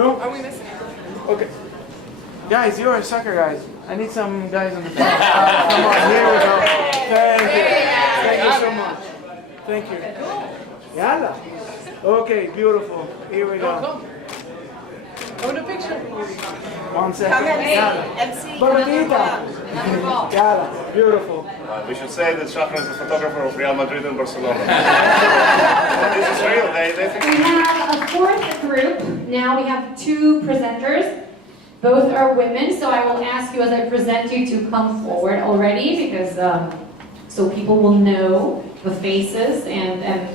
No? Are we missing it? Okay. Guys, you are soccer guys. I need some guys on the field. Come on, here we go. Thank you. Thank you so much. Thank you. Yalla. Okay, beautiful. Here we go. I want a picture. 1 second. Yalla. Bonita. Yalla. Beautiful. We should say that Shafran is a photographer of Real Madrid and Barcelona. This is real. They think We have a fourth group. Now we have 2 presenters. Both are women, so I will ask you as I present you to come forward already, because so people will know the faces and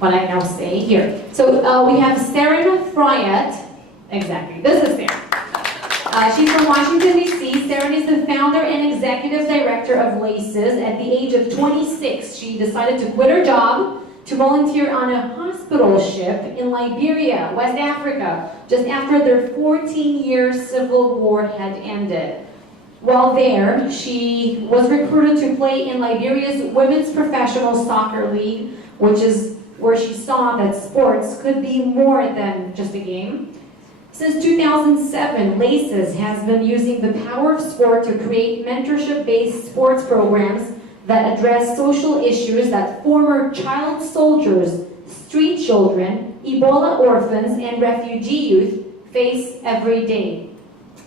what I now say here. So we have Sarah Fryett. Exactly, this is Sarah. She's from Washington, D.C. Sarah is the founder and executive director of Laces. At the age of 26, she decided to quit her job to volunteer on a hospital ship in Liberia, West Africa, just after their 14-year civil war had ended. While there, she was recruited to play in Liberia's Women's Professional Soccer League, which is where she saw that sports could be more than just a game. Since 2007, Laces has been using the power of sport to create mentorship-based sports programs that address social issues that former child soldiers, street children, Ebola orphans, and refugee youth face every day.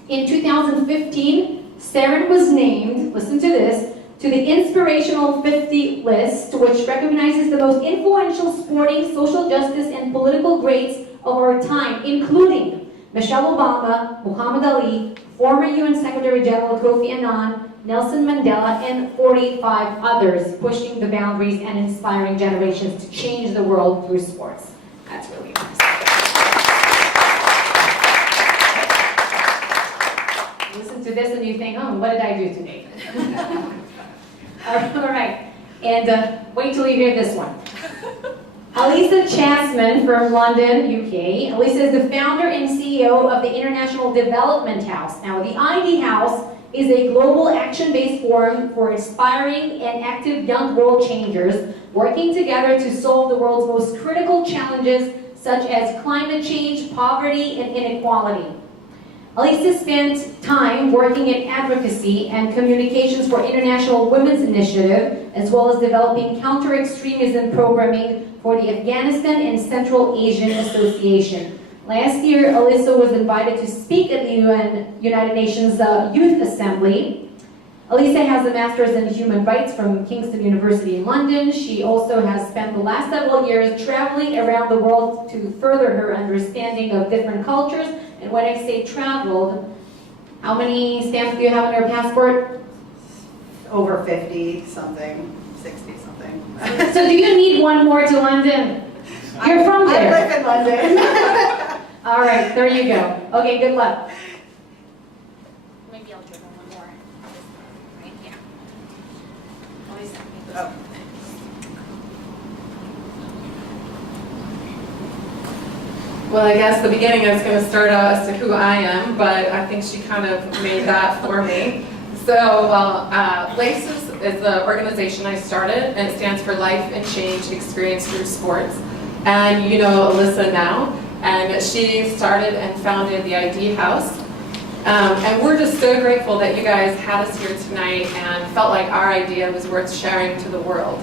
In 2015, Sarah was named, listen to this, to the Inspirational 50 list, which recognizes the most influential sporting, social justice, and political greats of our time, including Michelle Obama, Muhammad Ali, former UN Secretary General Kofi Annan, Nelson Mandela, and 45 others, pushing the boundaries and inspiring generations to change the world through sports. That's really nice. Listen to this and you think, oh, what did I do today? All right, and wait till you hear this one. Alisa Chasman from London, UK. Alisa is the founder and CEO of the International Development House. Now, the ID House is a global action-based forum for inspiring and active young world changers working together to solve the world's most critical challenges, such as climate change, poverty, and inequality. Alisa spent time working in advocacy and communications for International Women's Initiative, as well as developing counter-extremism programming for the Afghanistan and Central Asian Association. Last year, Alisa was invited to speak at the United Nations Youth Assembly. Alisa has a master's in human rights from Kingston University in London. She also has spent the last several years traveling around the world to further her understanding of different cultures. And when I say traveled, how many stamps do you have on your passport? Over 50 something, 60 something. So do you need one more to London? You're from there. I live in London. All right, there you go. Okay, good luck. Maybe I'll give them one more. Right? Yeah. Oh. Well, I guess the beginning I was going to start out as to who I am, but I think she kind of made that for me. So, LACES is the organization I started, and it stands for Life and Change Experience Through Sports. And you know Alisa now, and she started and founded the ID House. And we're just so grateful that you guys had us here tonight and felt like our idea was worth sharing to the world.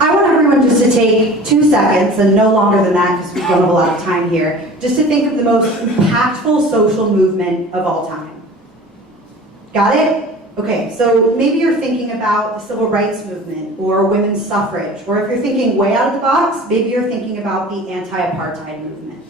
I want everyone just to take 2 seconds, and no longer than that because we don't have a lot of time here, just to think of the most impactful social movement of all time. Got it? Okay, so maybe you're thinking about the civil rights movement or women's suffrage, or if you're thinking way out of the box, maybe you're thinking about the anti-apartheid movement.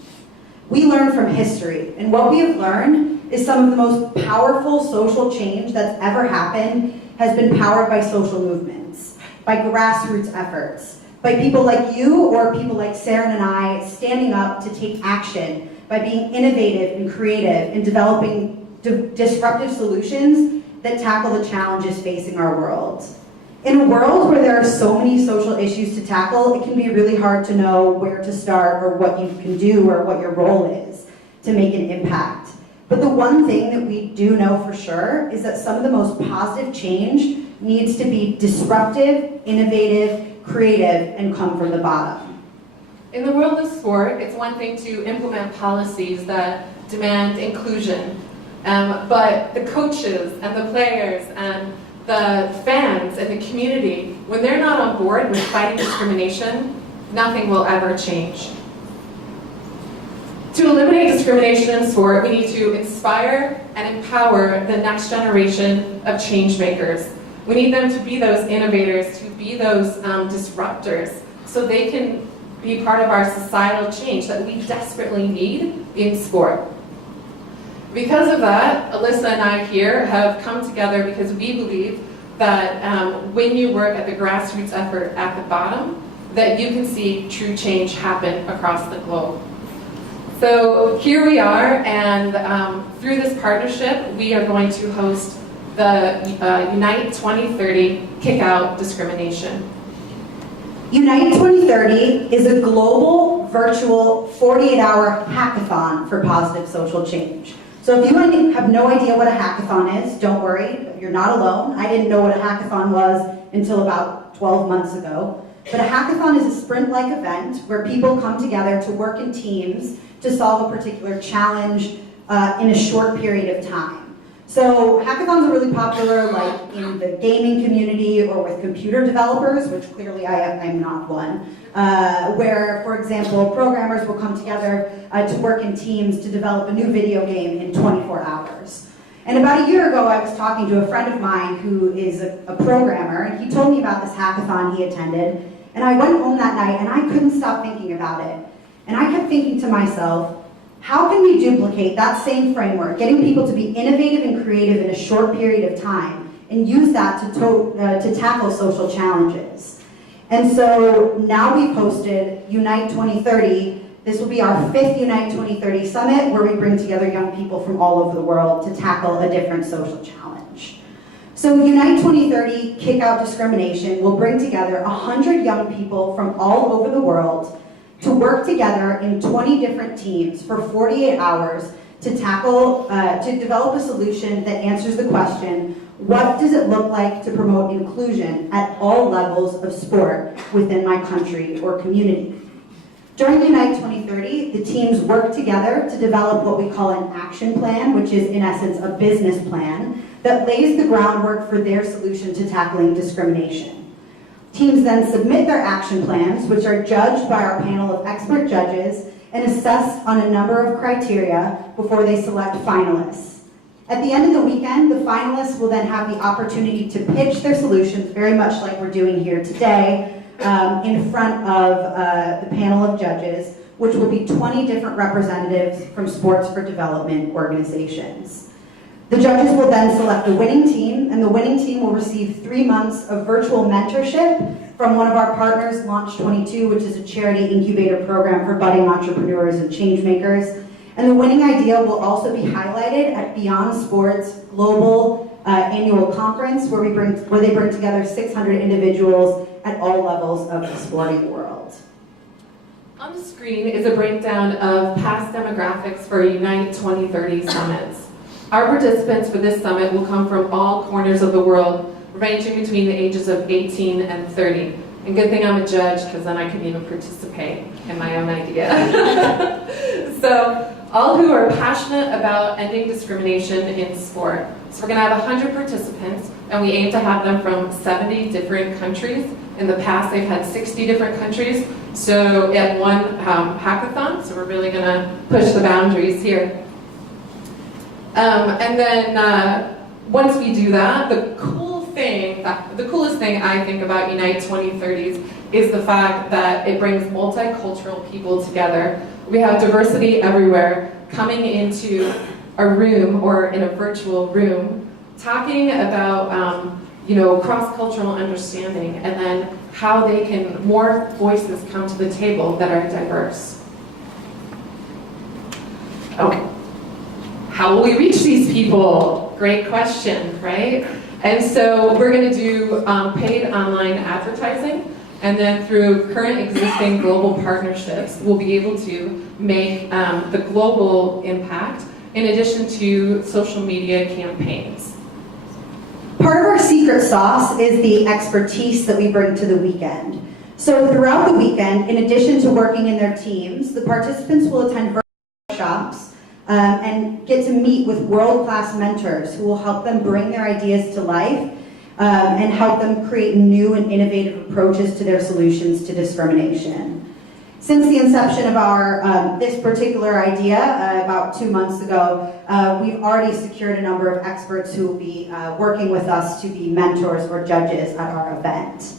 We learn from history, and what we have learned is some of the most powerful social change that's ever happened has been powered by social movements, by grassroots efforts, by people like you or people like Sarah and I standing up to take action, by being innovative and creative and developing disruptive solutions that tackle the challenges facing our world. In a world where there are so many social issues to tackle, it can be really hard to know where to start or what you can do or what your role is to make an impact. But the one thing that we do know for sure is that some of the most positive change needs to be disruptive, innovative, creative, and come from the bottom. In the world of sport, it's one thing to implement policies that demand inclusion, but the coaches and the players and the fans and the community, when they're not on board with fighting discrimination, nothing will ever change. To eliminate discrimination in sport, we need to inspire and empower the next generation of change makers. We need them to be those innovators, to be those disruptors, so they can be part of our societal change that we desperately need in sport. Because of that, Alyssa and I here have come together because we believe that when you work at the grassroots effort at the bottom, that you can see true change happen across the globe. So here we are, and through this partnership, we are going to host the Unite 2030 Kick Out Discrimination. Unite 2030 is a global, virtual, 48-hour hackathon for positive social change. So if you have no idea what a hackathon is, don't worry, you're not alone. I didn't know what a hackathon was until about 12 months ago. But a hackathon is a sprint-like event where people come together to work in teams to solve a particular challenge in a short period of time. So hackathons are really popular, like in the gaming community or with computer developers, which clearly I'm not one, where, for example, programmers will come together to work in teams to develop a new video game in 24 hours. And about a year ago, I was talking to a friend of mine who is a programmer, and he told me about this hackathon he attended, and I went home that night and I couldn't stop thinking about it. And I kept thinking to myself, how can we duplicate that same framework, getting people to be innovative and creative in a short period of time, and use that to tackle social challenges? And so now we've hosted Unite 2030. This will be our 5th Unite 2030 Summit, where we bring together young people from all over the world to tackle a different social challenge. So Unite 2030 Kick Out Discrimination will bring together 100 young people from all over the world to work together in 20 different teams for 48 hours to develop a solution that answers the question, what does it look like to promote inclusion at all levels of sport within my country or community? During Unite 2030, the teams work together to develop what we call an action plan, which is in essence a business plan that lays the groundwork for their solution to tackling discrimination. Teams then submit their action plans, which are judged by our panel of expert judges and assessed on a number of criteria before they select finalists. At the end of the weekend, the finalists will then have the opportunity to pitch their solutions, very much like we're doing here today, in front of the panel of judges, which will be 20 different representatives from Sports for Development organizations. The judges will then select the winning team, and the winning team will receive 3 months of virtual mentorship from one of our partners, Launch 22, which is a charity incubator program for budding entrepreneurs and change makers. And the winning idea will also be highlighted at Beyond Sports Global Annual Conference, where they bring together 600 individuals at all levels of the sporting world. On the screen is a breakdown of past demographics for Unite 2030 summits. Our participants for this summit will come from all corners of the world, ranging between the ages of 18 and 30. And good thing I'm a judge, because then I can even participate in my own idea. So, all who are passionate about ending discrimination in sport. So we're going to have 100 participants, and we aim to have them from 70 different countries. In the past, they've had 60 different countries. So at one hackathon, so we're really going to push the boundaries here. And then once we do that, the coolest thing I think about Unite 2030s is the fact that it brings multicultural people together. We have diversity everywhere, coming into a room or in a virtual room, talking about cross-cultural understanding, and then how they can more voices come to the table that are diverse. Okay. How will we reach these people? Great question, right? And so we're going to do paid online advertising, and then through current existing global partnerships, we'll be able to make the global impact in addition to social media campaigns. Part of our secret sauce is the expertise that we bring to the weekend. So throughout the weekend, in addition to working in their teams, the participants will attend workshops and get to meet with world-class mentors who will help them bring their ideas to life and help them create new and innovative approaches to their solutions to discrimination. Since the inception of our this particular idea about 2 months ago, we've already secured a number of experts who will be working with us to be mentors or judges at our event.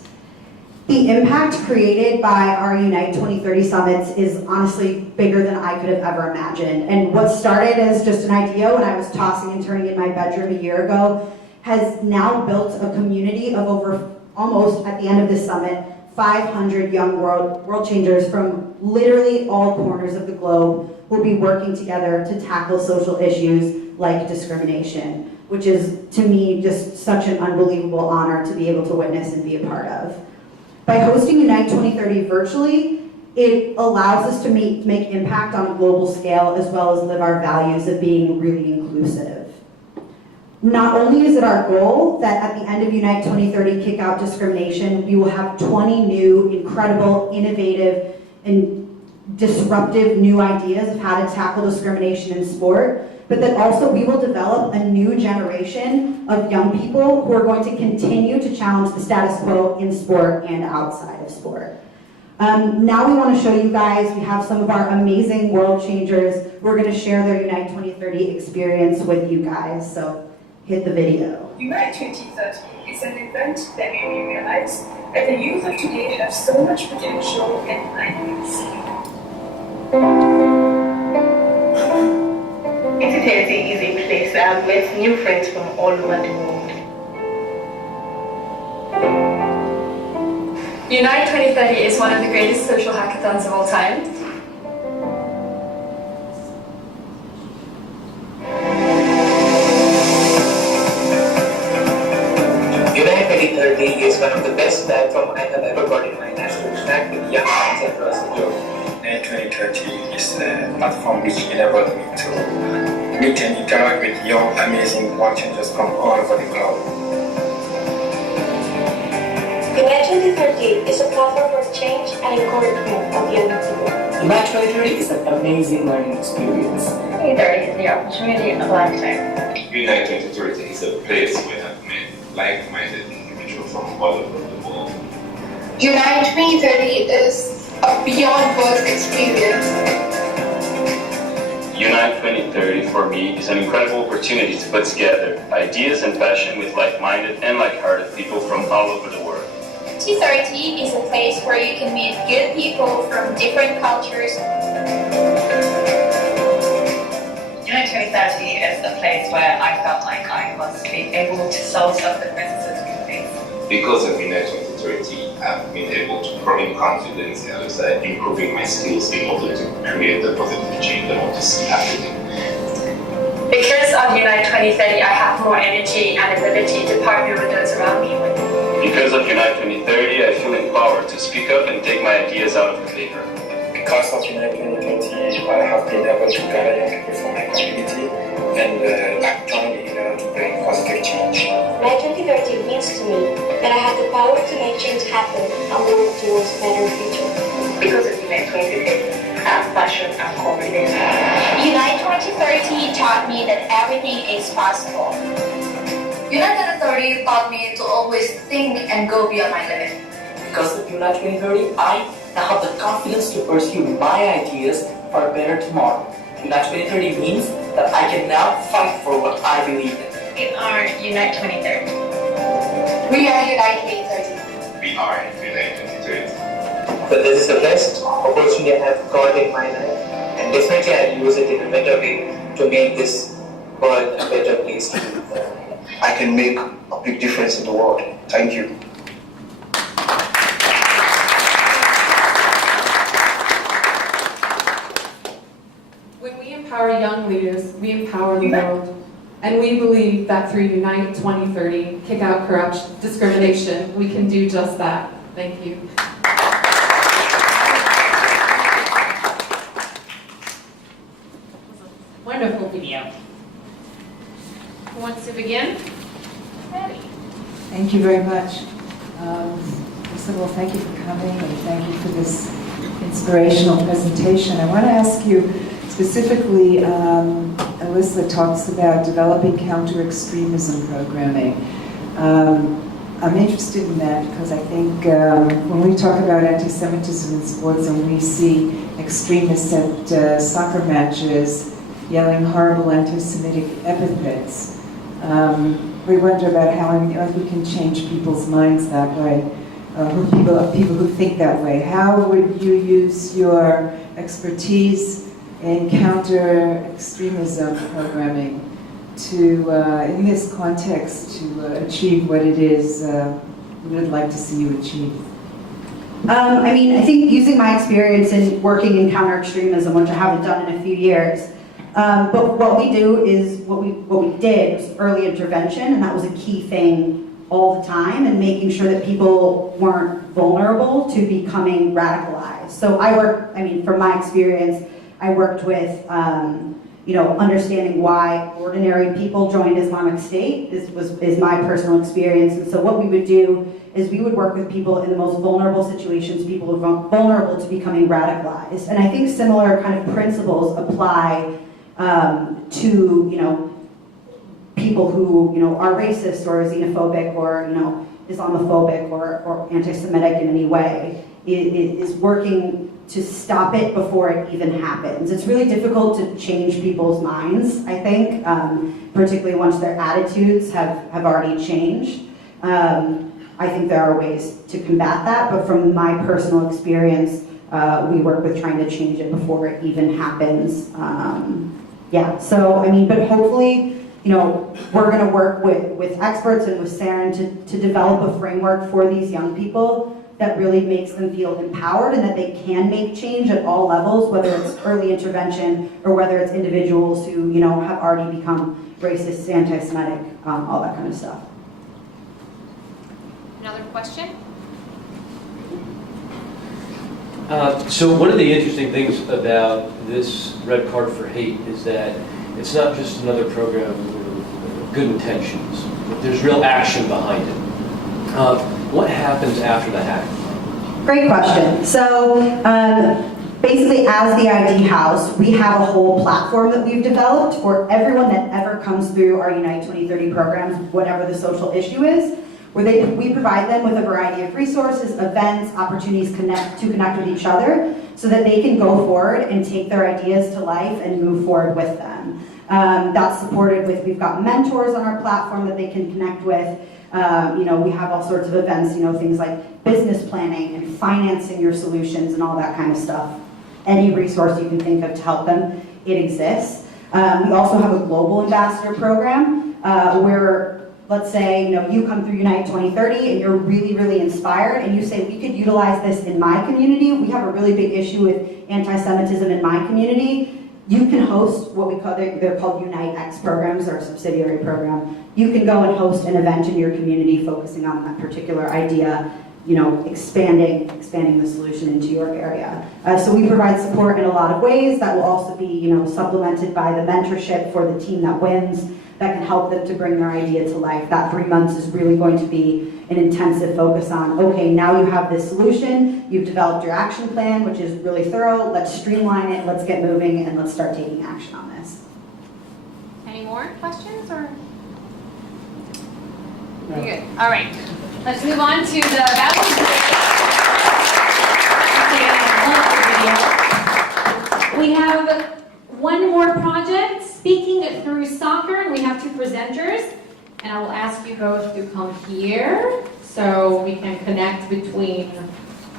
The impact created by our Unite 2030 summits is honestly bigger than I could have ever imagined. And what started as just an idea when I was tossing and turning in my bedroom a year ago has now built a community of over, almost at the end of this summit, 500 young world changers from literally all corners of the globe will be working together to tackle social issues like discrimination, which is, to me, just such an unbelievable honor to be able to witness and be a part of. By hosting Unite 2030 virtually, it allows us to make impact on a global scale as well as live our values of being really inclusive. Not only is it our goal that at the end of Unite 2030 kick out discrimination, we will have 20 new, incredible, innovative, and disruptive new ideas of how to tackle discrimination in sport, but that also we will develop a new generation of young people who are going to continue to challenge the status quo in sport and outside of sport. Now we want to show you guys, we have some of our amazing world changers who are going to share their Unite 2030 experience with you guys. So hit the video. Unite 2030 is an event that made me realize that the youth of today have so much potential and ideas. Untitled is a place where I've met new friends from all over the world. Unite 2030 is one of the greatest social hackathons of all time. Unite 2030 is one of the best platforms I have ever got in my life to interact with young minds across the globe. Unite 2030 is a platform which enabled me to meet and interact with young, amazing world changers from all over the globe. Unite 2030 is a platform for change and encouragement of young people. Unite 2030 is an amazing learning experience. 2030 is the opportunity of a lifetime. Unite 2030 is a place where I've met like-minded individuals from all over the world. Unite 2030 is a beyond words experience. Unite 2030 for me is an incredible opportunity to put together ideas and passion with like-minded and like-hearted people from all over the world. 2030 is a place where you can meet good people from different cultures. Unite 2030 is a place where I felt like I was being able to solve some of the differences we face. Because of Unite 2030, I've been able to grow in confidence and improving my skills in order to create the positive change I want to see happening. Because of Unite 2030, I have more energy and ability to partner with those around me. Because of Unite 2030, I feel empowered to speak up and take my ideas out of the paper. Because of Unite 2030, I have been able to gather young people from my community and I've joined in order to bring positive change. Unite 2030 means to me that I have the power to make change happen and work towards a better future. Because of Unite 2030, I have passion and confidence. Unite 2030 taught me that everything is possible. Unite 2030 taught me to always think and go beyond my limit. Because of Unite 2030, I now have the confidence to pursue my ideas for a better tomorrow. Unite 2030 means that I can now fight for what I believe in. We are Unite 2030. We are Unite 2030. We are Unite 2030. So this is the best opportunity I have got in my life, and definitely I'll use it in a better way to make this world a better place to live. I can make a big difference in the world. Thank you. When we empower young leaders, we empower the world. And we believe that through Unite 2030, kick out corruption, discrimination, we can do just that. Thank you. Wonderful video. Who wants to begin? Ready. Thank you very much. So, well, thank you for coming and thank you for this inspirational presentation. I want to ask you specifically, Alyssa talks about developing counter-extremism programming. I'm interested in that because I think when we talk about anti-Semitism in sports and we see extremists at soccer matches yelling horrible anti-Semitic epithets, we wonder about how we can change people's minds that way, people who think that way. How would you use your expertise in counter-extremism programming to, in this context, to achieve what it is we would like to see you achieve? I mean, I think using my experience in working in counter-extremism, which I haven't done in a few years, but what we do is, what we did was early intervention, and that was a key thing all the time, and making sure that people weren't vulnerable to becoming radicalized. So from my experience, I worked with, understanding why ordinary people joined Islamic State is my personal experience. And so what we would do is we would work with people in the most vulnerable situations, people who are vulnerable to becoming radicalized. And I think similar kind of principles apply to, people who, are racist or xenophobic or, Islamophobic or anti-Semitic in any way, is working to stop it before it even happens. It's really difficult to change people's minds, I think, particularly once their attitudes have already changed. I think there are ways to combat that, but from my personal experience, we work with trying to change it before it even happens. But hopefully, we're going to work with experts and with Saren to develop a framework for these young people that really makes them feel empowered and that they can make change at all levels, whether it's early intervention or whether it's individuals who, have already become racist, anti-Semitic, all that kind of stuff. Another question? So one of the interesting things about this Red Card for Hate is that it's not just another program with good intentions, but there's real action behind it. What happens after the hack? Great question. So basically, as the ID House, we have a whole platform that we've developed for everyone that ever comes through our Unite 2030 programs, whatever the social issue is, where we provide them with a variety of resources, events, opportunities to connect with each other so that they can go forward and take their ideas to life and move forward with them. That's supported with, we've got mentors on our platform that they can connect with. We have all sorts of events, things like business planning and financing your solutions and all that kind of stuff. Any resource you can think of to help them, it exists. We also have a global ambassador program where, let's say, you come through Unite 2030 and you're really, really inspired and you say, we could utilize this in my community. We have a really big issue with anti-Semitism in my community. You can host what we call, they're called Unite X programs, or a subsidiary program. You can go and host an event in your community focusing on that particular idea, expanding the solution into your area. So we provide support in a lot of ways that will also be, supplemented by the mentorship for the team that wins, that can help them to bring their idea to life. That 3 months is really going to be an intensive focus on, okay, now you have this solution, you've developed your action plan, which is really thorough, let's streamline it, let's get moving, and let's start taking action on this. Any more questions, or? Very good. All right, let's move on to the We have one more project, Speaking Through Soccer. We have two presenters, and I will ask you both to come here so we can connect between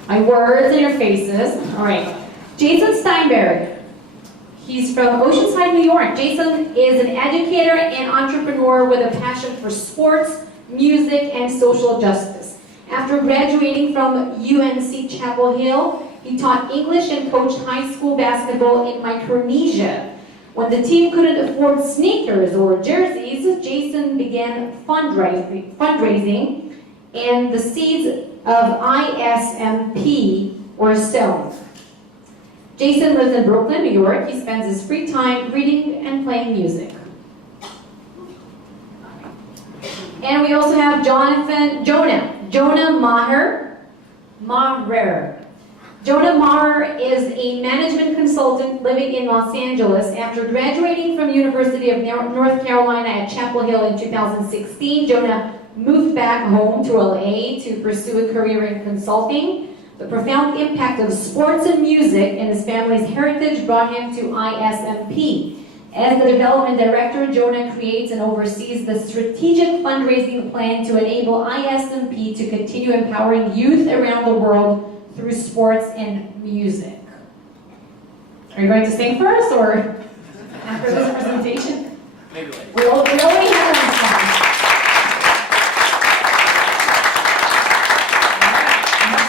my words and your faces. All right, Jason Steinberg. He's from Oceanside, New York. Jason is an educator and entrepreneur with a passion for sports, music, and social justice. After graduating from UNC Chapel Hill, he taught English and coached high school basketball in Micronesia. When the team couldn't afford sneakers or jerseys, Jason began fundraising, and the seeds of ISMP were sown. Jason lives in Brooklyn, New York. He spends his free time reading and playing music. And we also have Jonah Maher, Maurer. Jonah Maurer is a management consultant living in Los Angeles. After graduating from University of North Carolina at Chapel Hill in 2016, Jonah moved back home to LA to pursue a career in consulting. The profound impact of sports and music in his family's heritage brought him to ISMP. As the development director, Jonah creates and oversees the strategic fundraising plan to enable ISMP to continue empowering youth around the world through sports and music. Are you going to sing first, or after this presentation? Maybe later. We already have our song.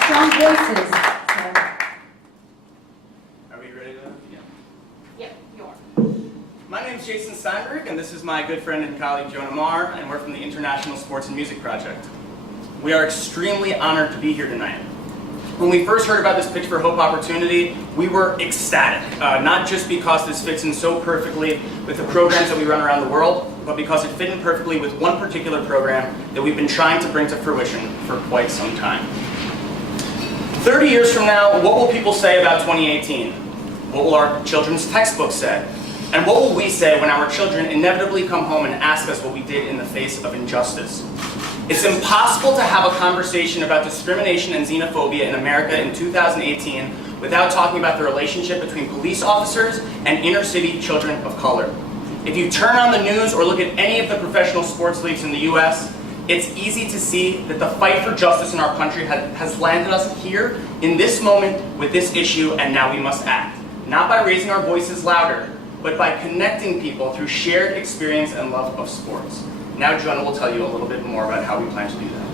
Strong voices. Are we ready to? Yeah. Yep, you are. My name is Jason Steinberg, and this is my good friend and colleague Jonah Marr, and we're from the International Sports and Music Project. We are extremely honored to be here tonight. When we first heard about this Pitch for Hope opportunity, we were ecstatic, not just because this fits in so perfectly with the programs that we run around the world, but because it fit in perfectly with one particular program that we've been trying to bring to fruition for quite some time. 30 years from now, what will people say about 2018? What will our children's textbooks say? And what will we say when our children inevitably come home and ask us what we did in the face of injustice? It's impossible to have a conversation about discrimination and xenophobia in America in 2018 without talking about the relationship between police officers and inner city children of color. If you turn on the news or look at any of the professional sports leagues in the US, it's easy to see that the fight for justice in our country has landed us here in this moment with this issue, and now we must act. Not by raising our voices louder, but by connecting people through shared experience and love of sports. Now Jonah will tell you a little bit more about how we plan to do that.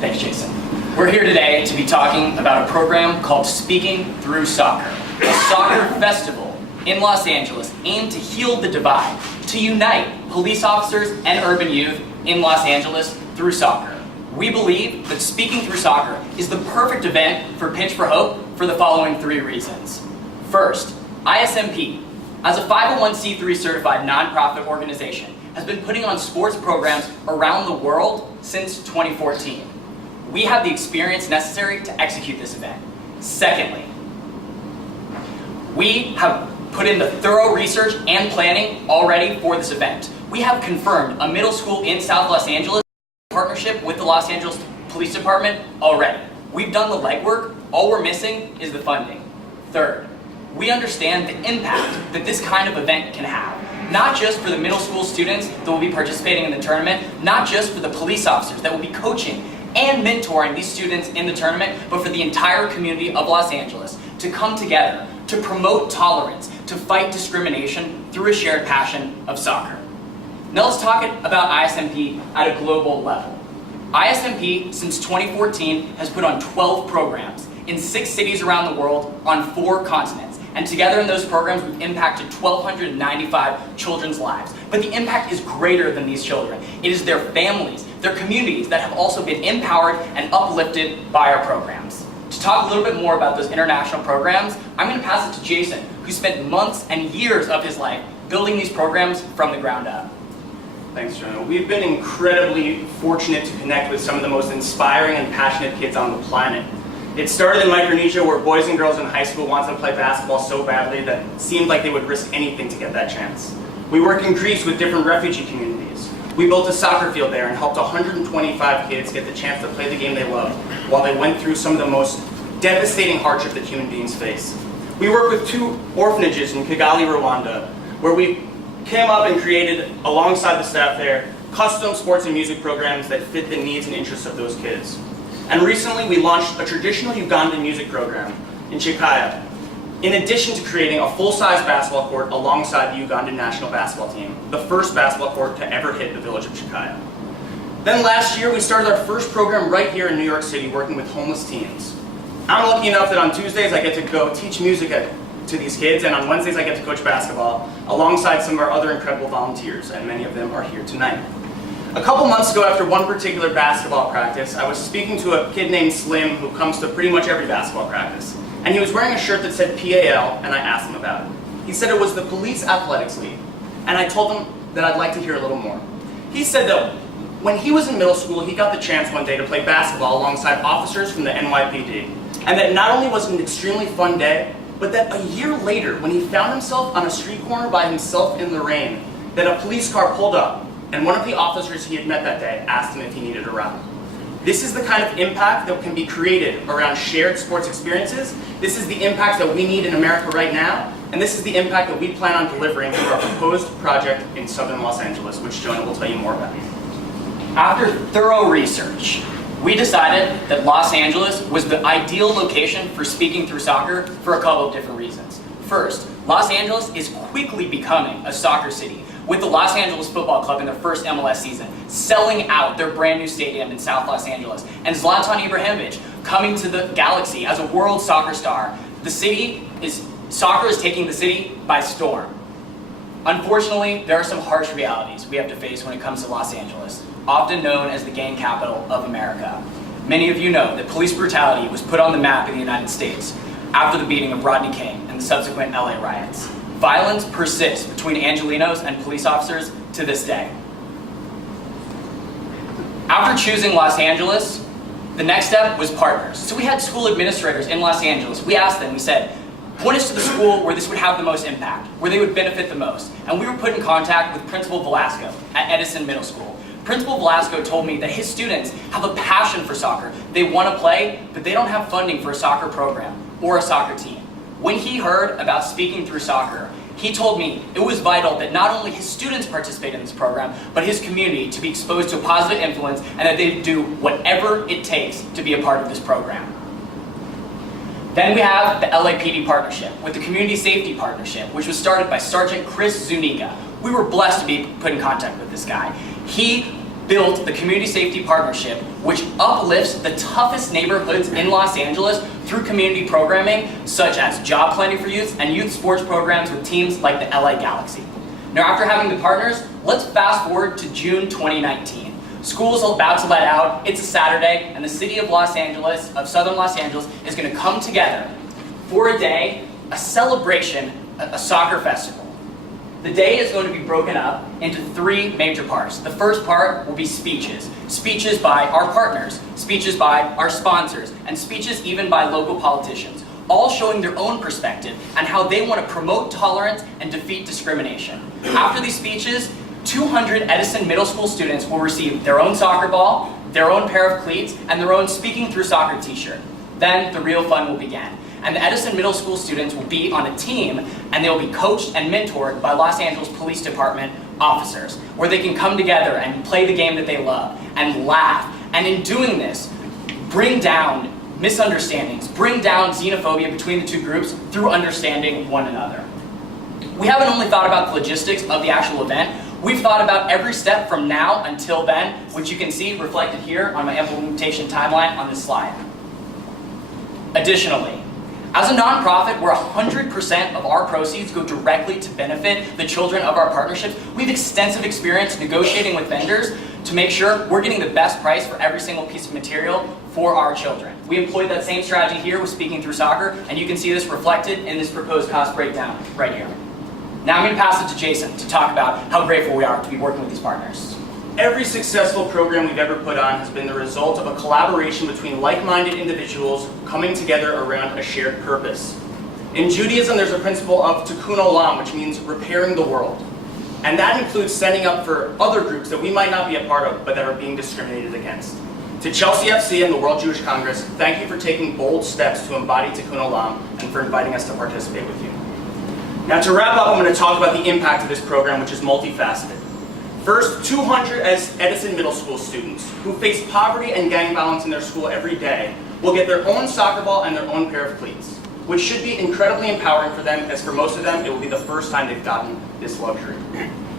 Thanks, Jason. We're here today to be talking about a program called Speaking Through Soccer, a soccer festival in Los Angeles aimed to heal the divide, to unite police officers and urban youth in Los Angeles through soccer. We believe that Speaking Through Soccer is the perfect event for Pitch for Hope for the following 3 reasons. First, ISMP, as a 501c3 certified nonprofit organization, has been putting on sports programs around the world since 2014. We have the experience necessary to execute this event. Secondly, we have put in the thorough research and planning already for this event. We have confirmed a middle school in South Los Angeles in partnership with the Los Angeles Police Department already. We've done the legwork, all we're missing is the funding. Third, we understand the impact that this kind of event can have. Not just for the middle school students that will be participating in the tournament, not just for the police officers that will be coaching and mentoring these students in the tournament, but for the entire community of Los Angeles to come together, to promote tolerance, to fight discrimination through a shared passion of soccer. Now let's talk about ISMP at a global level. ISMP, since 2014, has put on 12 programs in 6 cities around the world on 4 continents. And together in those programs, we've impacted 1,295 children's lives. But the impact is greater than these children. It is their families, their communities that have also been empowered and uplifted by our programs. To talk a little bit more about those international programs, I'm going to pass it to Jason, who spent months and years of his life building these programs from the ground up. Thanks, Jonah. We've been incredibly fortunate to connect with some of the most inspiring and passionate kids on the planet. It started in Micronesia, where boys and girls in high school wanted to play basketball so badly that it seemed like they would risk anything to get that chance. We work in Greece with different refugee communities. We built a soccer field there and helped 125 kids get the chance to play the game they loved while they went through some of the most devastating hardship that human beings face. We work with 2 orphanages in Kigali, Rwanda, where we came up and created, alongside the staff there, custom sports and music programs that fit the needs and interests of those kids. And recently we launched a traditional Ugandan music program in Chikaya, in addition to creating a full-size basketball court alongside the Ugandan national basketball team, the first basketball court to ever hit the village of Chikaya. Then last year we started our first program right here in New York City, working with homeless teens. I'm lucky enough that on Tuesdays I get to go teach music to these kids, and on Wednesdays I get to coach basketball alongside some of our other incredible volunteers, and many of them are here tonight. A couple months ago, after one particular basketball practice, I was speaking to a kid named Slim who comes to pretty much every basketball practice. And he was wearing a shirt that said PAL, and I asked him about it. He said it was the Police Athletics League. And I told him that I'd like to hear a little more. He said that When he was in middle school, he got the chance one day to play basketball alongside officers from the NYPD. And that not only was it an extremely fun day, but that a year later, when he found himself on a street corner by himself in the rain, that a police car pulled up, and one of the officers he had met that day asked him if he needed a ride. This is the kind of impact that can be created around shared sports experiences. This is the impact that we need in America right now, and this is the impact that we plan on delivering through our proposed project in Southern Los Angeles, which Jonah will tell you more about. After thorough research, we decided that Los Angeles was the ideal location for speaking through soccer for a couple of different reasons. First, Los Angeles is quickly becoming a soccer city, with the Los Angeles Football Club in their first MLS season, selling out their brand new stadium in South Los Angeles, and Zlatan Ibrahimovic coming to the Galaxy as a world soccer star. Soccer is taking the city by storm. Unfortunately, there are some harsh realities we have to face when it comes to Los Angeles, often known as the gang capital of America. Many of you know that police brutality was put on the map in the United States after the beating of Rodney King and the subsequent LA riots. Violence persists between Angelenos and police officers to this day. After choosing Los Angeles, the next step was partners. So we had school administrators in Los Angeles. We asked them, we said, point us to the school where this would have the most impact, where they would benefit the most. And we were put in contact with Principal Velasco at Edison Middle School. Principal Velasco told me that his students have a passion for soccer. They want to play, but they don't have funding for a soccer program or a soccer team. When he heard about speaking through soccer, he told me it was vital that not only his students participate in this program, but his community to be exposed to a positive influence and that they do whatever it takes to be a part of this program. Then we have the LAPD partnership with the Community Safety Partnership, which was started by Sergeant Chris Zuniga. We were blessed to be put in contact with this guy. He built the Community Safety Partnership, which uplifts the toughest neighborhoods in Los Angeles through community programming, such as job planning for youth and youth sports programs with teams like the LA Galaxy. Now, after having the partners, let's fast forward to June 2019. School's about to let out, it's a Saturday, and the city of Los Angeles, of Southern Los Angeles, is gonna come together for a day, a celebration, a soccer festival. The day is going to be broken up into three major parts. The first part will be speeches. Speeches by our partners, speeches by our sponsors, and speeches even by local politicians, all showing their own perspective and how they want to promote tolerance and defeat discrimination. After these speeches, 200 Edison Middle School students will receive their own soccer ball, their own pair of cleats, and their own Speaking Through Soccer t-shirt. Then the real fun will begin. And the Edison Middle School students will be on a team, and they will be coached and mentored by Los Angeles Police Department officers, where they can come together and play the game that they love, and laugh, and in doing this, bring down misunderstandings, bring down xenophobia between the two groups through understanding one another. We haven't only thought about the logistics of the actual event, we've thought about every step from now until then, which you can see reflected here on my implementation timeline on this slide. Additionally, as a nonprofit where 100% of our proceeds go directly to benefit the children of our partnerships, we have extensive experience negotiating with vendors to make sure we're getting the best price for every single piece of material for our children. We employed that same strategy here with Speaking Through Soccer, and you can see this reflected in this proposed cost breakdown right here. Now I'm going to pass it to Jason to talk about how grateful we are to be working with these partners. Every successful program we've ever put on has been the result of a collaboration between like-minded individuals coming together around a shared purpose. In Judaism, there's a principle of tikkun olam, which means repairing the world. And that includes standing up for other groups that we might not be a part of, but that are being discriminated against. To Chelsea FC and the World Jewish Congress, thank you for taking bold steps to embody tikkun olam and for inviting us to participate with you. Now to wrap up, I'm going to talk about the impact of this program, which is multifaceted. First, 200 Edison Middle School students who face poverty and gang violence in their school every day will get their own soccer ball and their own pair of cleats, which should be incredibly empowering for them, as for most of them, it will be the first time they've gotten this luxury.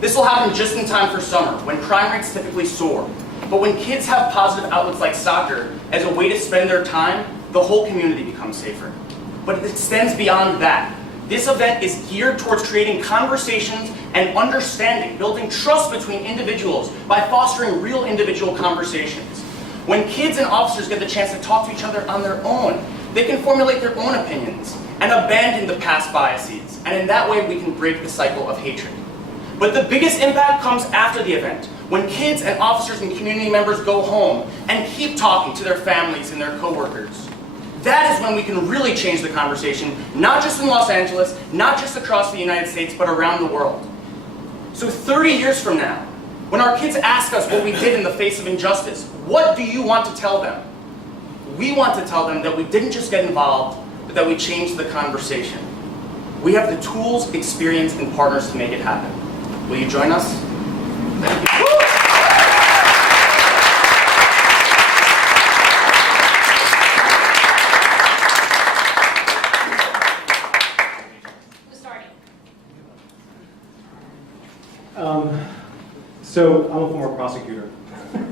This will happen just in time for summer, when crime rates typically soar. But when kids have positive outlets like soccer as a way to spend their time, the whole community becomes safer. But it extends beyond that. This event is geared towards creating conversations and understanding, building trust between individuals by fostering real individual conversations. When kids and officers get the chance to talk to each other on their own, they can formulate their own opinions and abandon the past biases, and in that way we can break the cycle of hatred. But the biggest impact comes after the event, When kids and officers and community members go home and keep talking to their families and their coworkers, that is when we can really change the conversation, not just in Los Angeles, not just across the United States, but around the world. So 30 years from now, when our kids ask us what we did in the face of injustice, what do you want to tell them? We want to tell them that we didn't just get involved, but that we changed the conversation. We have the tools, experience, and partners to make it happen. Will you join us? Thank you. Who's starting? So I'm a former prosecutor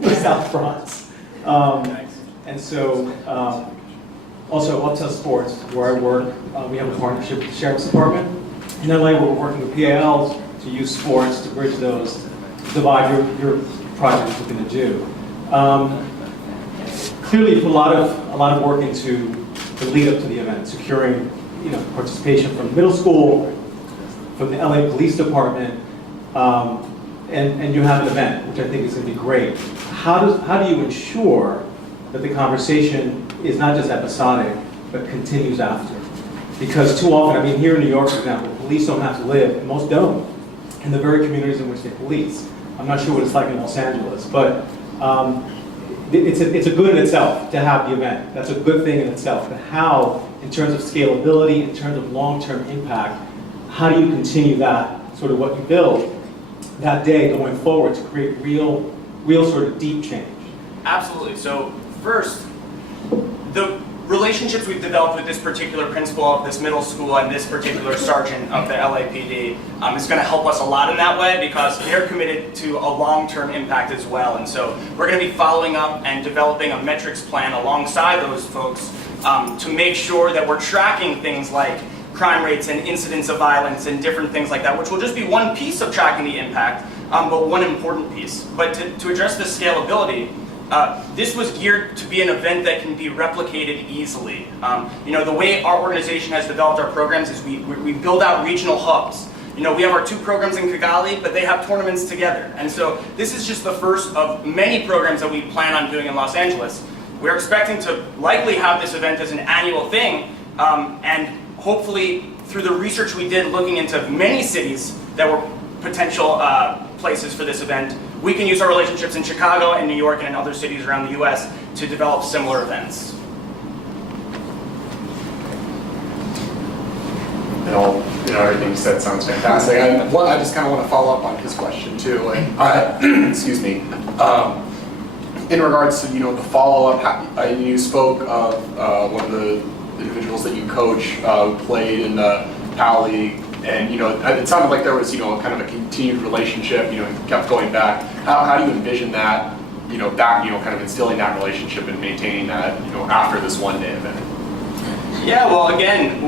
in South Bronx. And so also Uptown Sports, where I work, we have a partnership with the Sheriff's Department. In LA, we're working with PALs to use sports to bridge those, to divide your project you're looking to do. Clearly, you put a lot of work into the lead up to the event, securing participation from middle school, from the LA Police Department, and you have an event, which I think is going to be great. How do you ensure that the conversation is not just episodic, but continues after? Because too often, I mean, here in New York, for example, police don't have to live, and most don't, in the very communities in which they police. I'm not sure what it's like in Los Angeles, but it's a good in itself to have the event. That's a good thing in itself. But how, in terms of scalability, in terms of long-term impact, how do you continue that, sort of what you build that day going forward to create real sort of deep change? Absolutely. So first, the relationships we've developed with this particular principal of this middle school and this particular sergeant of the LAPD is going to help us a lot in that way, because they're committed to a long-term impact as well. And so we're going to be following up and developing a metrics plan alongside those folks to make sure that we're tracking things like crime rates and incidents of violence and different things like that, which will just be one piece of tracking the impact, but one important piece. But to address the scalability, this was geared to be an event that can be replicated easily. The way our organization has developed our programs is we build out regional hubs. We have our 2 programs in Kigali, but they have tournaments together. And so this is just the first of many programs that we plan on doing in Los Angeles. We're expecting to likely have this event as an annual thing, and hopefully through the research we did looking into many cities that were potential places for this event, we can use our relationships in Chicago and New York and in other cities around the US to develop similar events. Everything you said sounds fantastic. I just kind of want to follow up on his question too. Excuse me. In regards to the follow-up, you spoke of one of the individuals that you coach who played in the PAL League, and it sounded like there was kind of a continued relationship. Kept going back. How do you envision that? Kind of instilling that relationship and maintaining that after this one-day event. Yeah, well, again,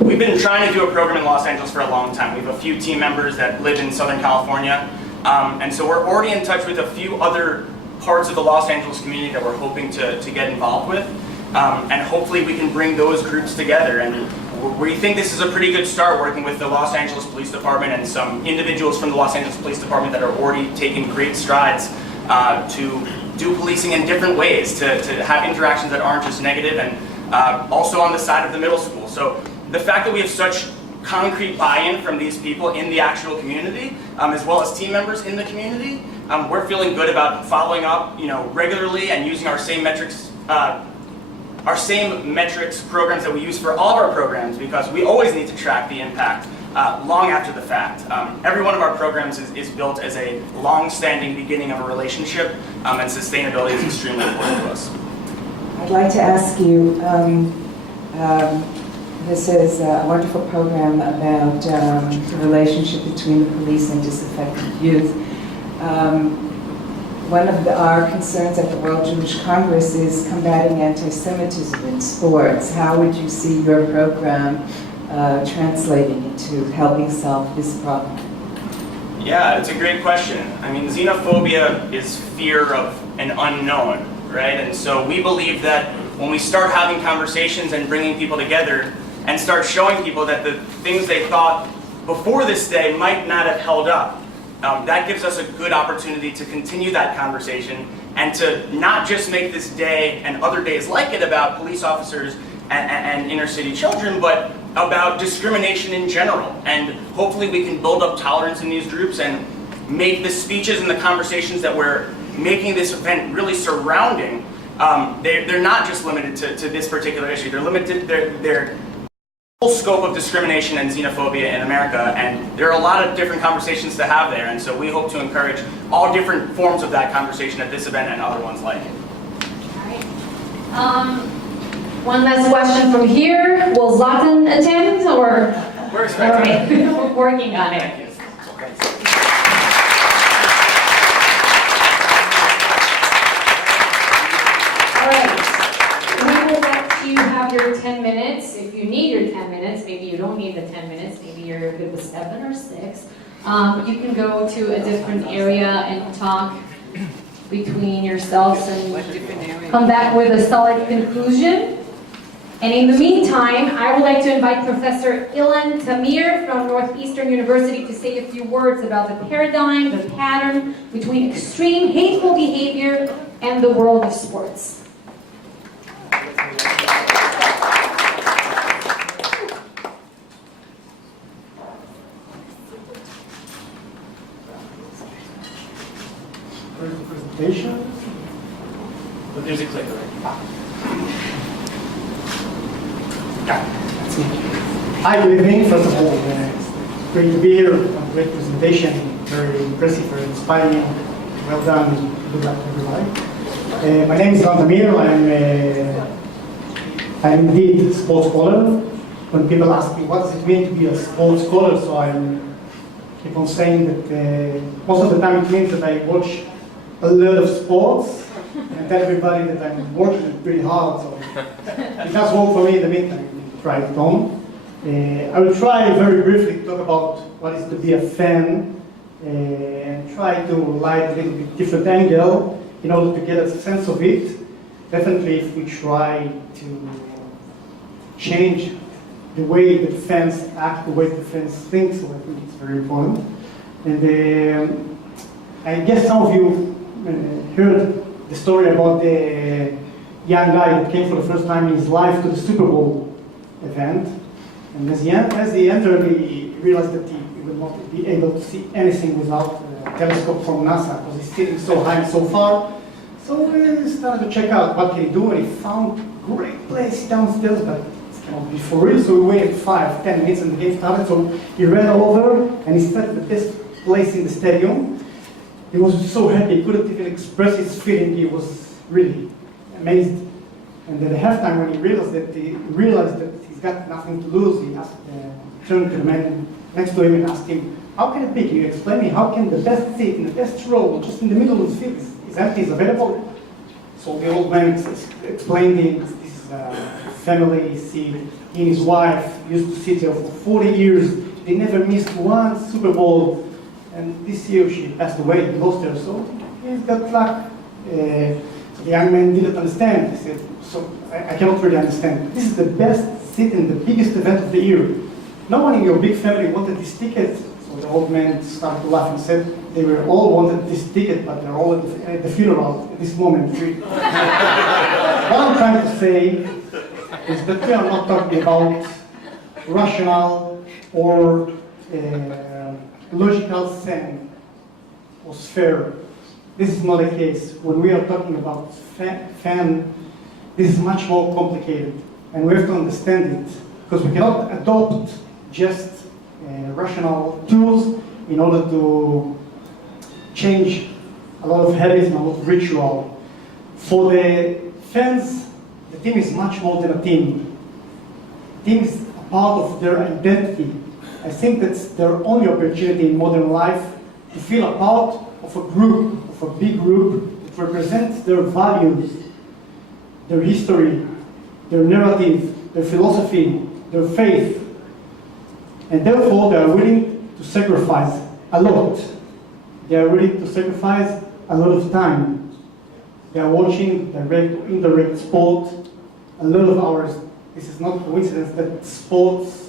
we've been trying to do a program in Los Angeles for a long time. We have a few team members that live in Southern California, and so we're already in touch with a few other parts of the Los Angeles community that we're hoping to get involved with, and hopefully we can bring those groups together. And we think this is a pretty good start, working with the Los Angeles Police Department and some individuals from the Los Angeles Police Department that are already taking great strides to do policing in different ways, to have interactions that aren't just negative, and also on the side of the middle school. So the fact that we have such concrete buy-in from these people in the actual community, as well as team members in the community, we're feeling good about following up, regularly and using our same metrics programs that we use for all of our programs, because we always need to track the impact long after the fact. Every one of our programs is built as a long-standing beginning of a relationship, and sustainability is extremely important to us. I'd like to ask you, this is a wonderful program about the relationship between the police and disaffected youth. One of our concerns at the World Jewish Congress is combating anti-Semitism in sports. How would you see your program translating into helping solve this problem? Yeah, it's a great question. I mean, xenophobia is fear of an unknown, right? And so we believe that when we start having conversations and bringing people together and start showing people that the things they thought before this day might not have held up, that gives us a good opportunity to continue that conversation and to not just make this day and other days like it about police officers and inner city children, but about discrimination in general. And hopefully we can build up tolerance in these groups and make the speeches and the conversations that we're making this event really surrounding, they're not just limited to this particular issue. They're limited, they're full scope of discrimination and xenophobia in America, and there are a lot of different conversations to have there, and so we hope to encourage all different forms of that conversation at this event and other ones like it. All right. One last question from here. Will Zlatan attend, or? We're expecting. All right. We're working on it. Your 10 minutes. If you need your 10 minutes, maybe you don't need the 10 minutes, maybe you're good with 7 or 6. You can go to a different area and talk between yourselves and come back with a solid conclusion. And in the meantime, I would like to invite Professor Ilan Tamir from Northeastern University to say a few words about the paradigm, the pattern between extreme hateful behavior and the world of sports. Presentation. The music clicker. Hi, good evening. First of all, great to be here. Great presentation. Very impressive, very inspiring. Well done. Good luck to everybody. My name is Ilan Tamir. I'm indeed a sports scholar. When people ask me what does it mean to be a sports scholar, so I keep on saying that most of the time it means that I watch a lot of sports and tell everybody that I'm working pretty hard. So it does work for me in the meantime. Try it on. I will try very briefly to talk about what is to be a fan and try to light a little bit different angle in order to get a sense of it. Definitely if we try to change the way the fans act, the way the fans think, so I think it's very important. And I guess some of you heard the story about the young guy that came for the first time in his life to the Super Bowl event. And as he entered, he realized that he would not be able to see anything without a telescope from NASA, because he's sitting so high and so far. So he started to check out what can he do, and he found a great place downstairs, but it cannot be for real. So he waited 5-10 minutes and the game started. So he ran over and he started the best place in the stadium. He was so happy, he couldn't even express his feeling. He was really amazed. And at the halftime, when he realized that he's got nothing to lose, he turned to the man next to him and asked him, "How can it be? Can you explain me? How can the best seat in the best row, just in the middle of the field, is empty, is available?" So the old man explained him, "This is a family seat. He and his wife used to sit there for 40 years. They never missed one Super Bowl. And this year she passed away, lost her, so he's got luck." So the young man didn't understand. He said, "So I cannot really understand. This is the best seat in the biggest event of the year. No one in your big family wanted this ticket." So the old man started to laugh and said, "They were all wanted this ticket, but they're all at the funeral at this moment." What I'm trying to say is that we are not talking about rational or logical saying was fair. This is not the case. When we are talking about fan, this is much more complicated, and we have to understand it, because we cannot adopt just rational tools in order to change a lot of habits and a lot of ritual. For the fans, the team is much more than a team. The team is a part of their identity. I think that's their only opportunity in modern life to feel a part of a group, of a big group that represents their values, their history, their narrative, their philosophy, their faith. And therefore they are willing to sacrifice a lot. They are willing to sacrifice a lot of time. They are watching direct or indirect sport a lot of hours. This is not coincidence that sports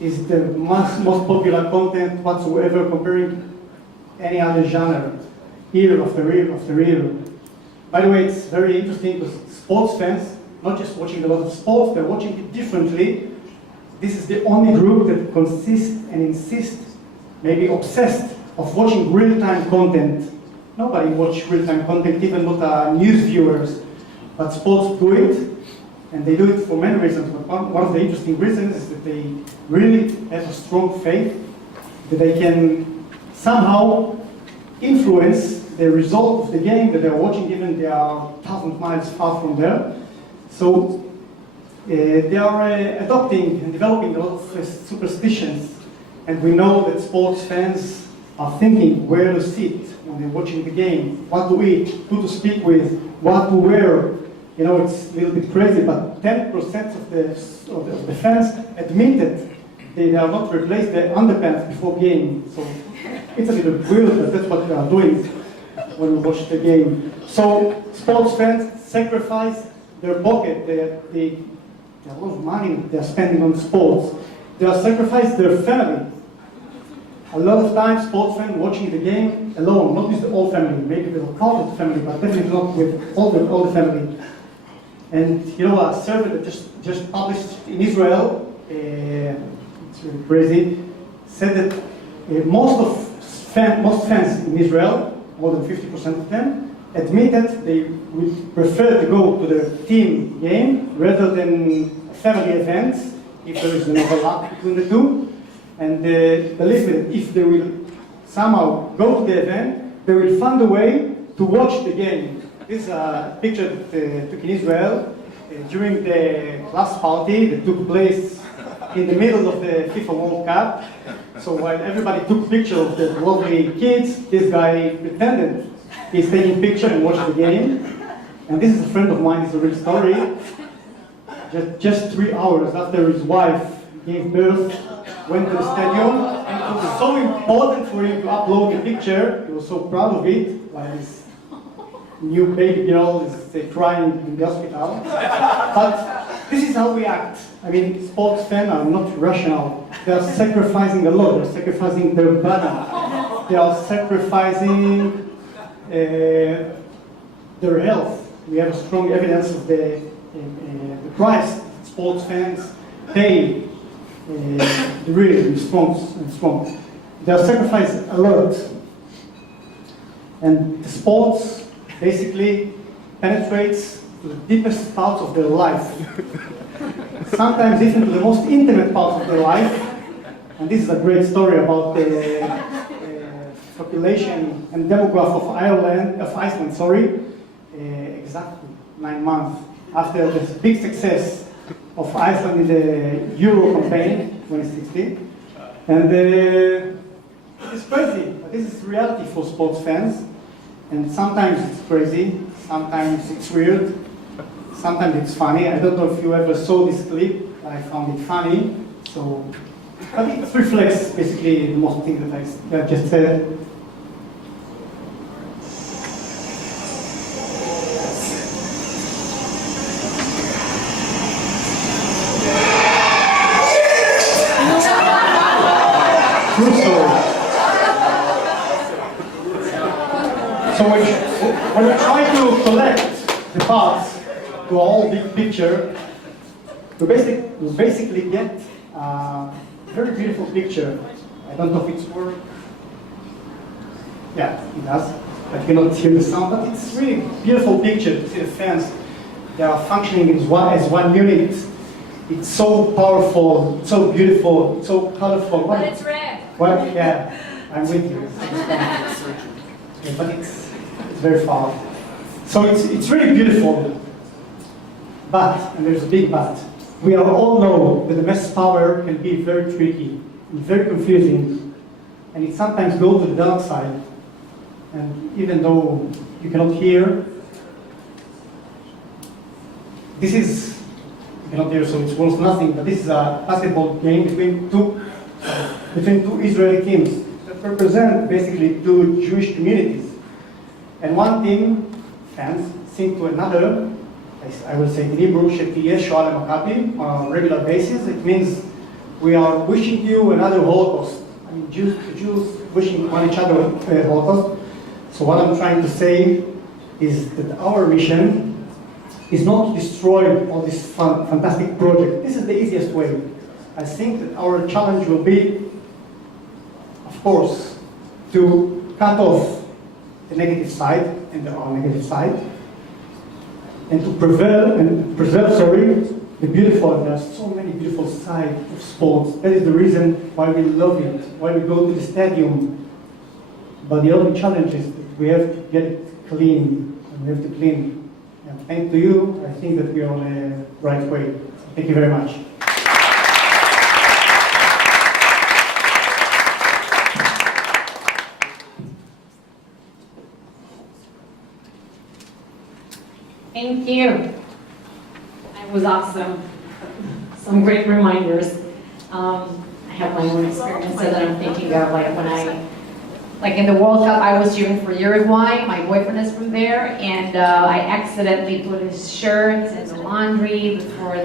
is the most popular content whatsoever, any other genre, year after year after year. By the way, it's very interesting because sports fans, not just watching a lot of sports, they're watching it differently. This is the only group that consists and insists, maybe obsessed, of watching real-time content. Nobody watches real-time content, even not news viewers, but sports do it, and they do it for many reasons. But one of the interesting reasons is that they really have a strong faith that they can somehow influence the result of the game that they're watching, even they are 1,000 miles far from there. So they are adopting and developing a lot of superstitions, and we know that sports fans are thinking where to sit when they're watching the game, what to eat, who to speak with, what to wear. You know, it's a little bit crazy, but 10% of the fans admitted they are not replaced their underpants before game. So it's a little weird, but that's what they are doing when we watch the game. So sports fans sacrifice their pocket. They a lot of money they're spending on sports. They are sacrificing their family. A lot of times, sports fans watching the game alone, not with the whole family, maybe with a part of the family, but definitely not with all the family. And you know, a survey that just published in Israel, it's really crazy, said that most fans in Israel, more than 50% of them, admitted they would prefer to go to the team game rather than family events, if there is an overlap between the two. And believe me, if they will somehow go to the event, they will find a way to watch the game. This is a picture that took in Israel during the class party that took place in the middle of the FIFA World Cup. So while everybody took pictures of the lovely kids, this guy pretended he's taking picture and watched the game. And this is a friend of mine, it's a real story. Just 3 hours after his wife gave birth, went to the stadium, and it was so important for him to upload the picture. He was so proud of it, while his new baby girl is crying in the hospital. But this is how we act. I mean, sports fans are not rational. They are sacrificing a lot. They're sacrificing their body. They are sacrificing their health. We have strong evidence of the price sports fans pay. Really strong. They are sacrificing a lot. And the sports basically penetrates to the deepest parts of their life. Sometimes even to the most intimate parts of their life. And this is a great story about the population and demographic of Iceland, exactly 9 months after the big success of Iceland in the Euro campaign 2016. And it's crazy, but this is reality for sports fans. And sometimes it's crazy, sometimes it's weird, sometimes it's funny. I don't know if you ever saw this clip, I found it funny. So, but it reflects basically the most things that I just said. So when we try to collect the parts to a whole big picture, we basically get a very beautiful picture. I don't know if it's working. Yeah, it does. But you cannot hear the sound, but it's really beautiful picture to see the fans. They are functioning as one unit. It's so powerful, it's so beautiful, it's so colorful. But it's red. Well, yeah, I'm with you. Yeah, but it's very far. So it's really beautiful. But, and there's a big but, we all know that the mass power can be very tricky and very confusing, and it sometimes goes to the dark side. And even though you cannot hear, this is, you cannot hear, so it's worth nothing, but this is a basketball game between two Israeli teams that represent basically two Jewish communities. And one team, fans, sing to another, I will say in Hebrew, Shetiyeh Shoah Lemakabi, on a regular basis. It means we are wishing you another Holocaust. I mean, Jews wishing on each other Holocaust. So what I'm trying to say is that our mission is not to destroy all this fantastic project. This is the easiest way. I think that our challenge will be, of course, to cut off the negative side and our negative side, and to preserve, the beautiful. There are so many beautiful sides of sports. That is the reason why we love it, why we go to the stadium. But the only challenge is that we have to get it clean, and we have to clean. And thanks to you, I think that we are on the right way. Thank you very much. Thank you. That was awesome. Some great reminders. I have my own experiences that I'm thinking of, like when like in the World Cup, I was cheering for Uruguay. My boyfriend is from there, and I accidentally put his shirt in the laundry before